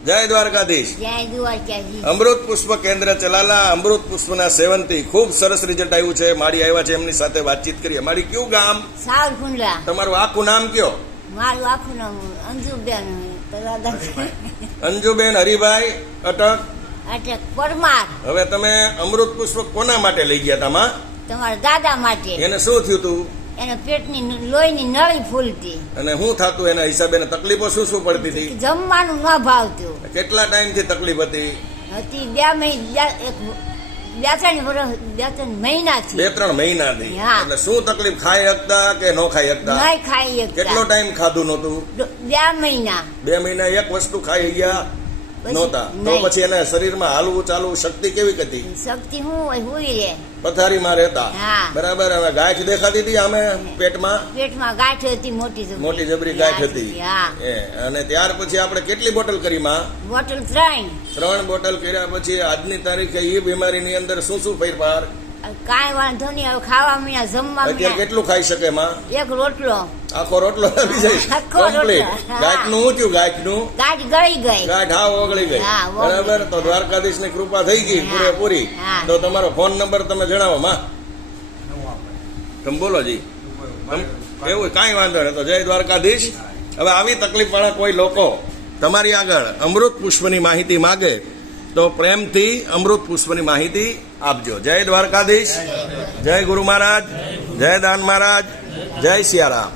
જય દ્વારકાધીશ. જય દ્વારકાધીશ. અમૃત પુષ્પ કેન્દ્ર ચલાલા અમૃત પુષ્પના સેવનથી ખૂબ સરસ રિઝલ્ટ આવ્યું છે. માડી આવ્યા છે, એમની સાથે વાતચીત કરીએ. માડી કયું ગામ? સાવરકુંડલા. તમારું આખું નામ કયો? મારું આખું નામ અંજુબેન અંજુબેન હરિભાઈ અટક અટક પરમાર. હવે તમે અમૃત પુષ્પ કોના માટે લઈ ગયા હતા માં? તમારા દાદા માટે. એને શું થયું હતું? એને પેટની લોહીની નળી ફૂલતી. અને શું થતું એના હિસાબે? તકલીફો શું શું પડતી હતી? જમવાનું ન ભાવતું. કેટલા ટાઈમ થી તકલીફ હતી? 2 મહિનાથી. 2-3 મહિનાથી. હા. એટલે શું તકલીફ? ખાઈ શકતા કે ન ખાઈ શકતા? નહીં ખાઈ શકતા. કેટલો ટાઈમ ખાધું નહોતું? 2 મહિના. 2 મહિના એક વસ્તુ ખાઈ ગયા નહોતા. તો નહીં. પછી એના શરીરમાં હાલવું ચાલવું શક્તિ કેવી હતી? શક્તિ શું હોય? હુઈ રે. પથારીમાં રહેતા. હા. બરાબર. હવે ગાંઠ દેખાતી હતી આમે પેટમાં? પેટમાં ગાંઠ હતી, મોટી જબરી. મોટી જબરી ગાંઠ હતી. હા. અને ત્યાર પછી આપણે કેટલી બોટલ કરી માં? બોટલ 3. 3 બોટલ કર્યા પછી આજની તારીખે એ બીમારીની અંદર શું શું ફેરફાર? કાંઈ વાંધો નહીં. હવે ખાવા મીના, જમવા અત્યારે મીના. કેટલું ખાઈ શકે માં? એક રોટલો. આખો રોટલો આવી જાય આખો રોટલો. કમ્પ્લીટ. હા. ગાંઠ નું શું થયું? ગાંઠ નું ગાંઠ ગળી ગઈ. ગાંઠ હાવ ઓગળી ગઈ. હા, ઓગળી. બરાબર. તો દ્વારકાધીશ ની કૃપા થઈ ગઈ હા. પૂરેપૂરી. હા. તો તમારો ફોન નંબર તમે જણાવો માં. તમે બોલો જી. એવું કાંઈ વાંધો નહીં. તો જય દ્વારકાધીશ. હવે આવી તકલીફ વાળા કોઈ લોકો તમારી આગળ અમૃત પુષ્પની માહિતી માગે તો પ્રેમથી અમૃત પુષ્પની માહિતી આપજો. જય દ્વારકાધીશ. જય ગુરુ મહારાજ. જય દાન મહારાજ. જય સિયારામ.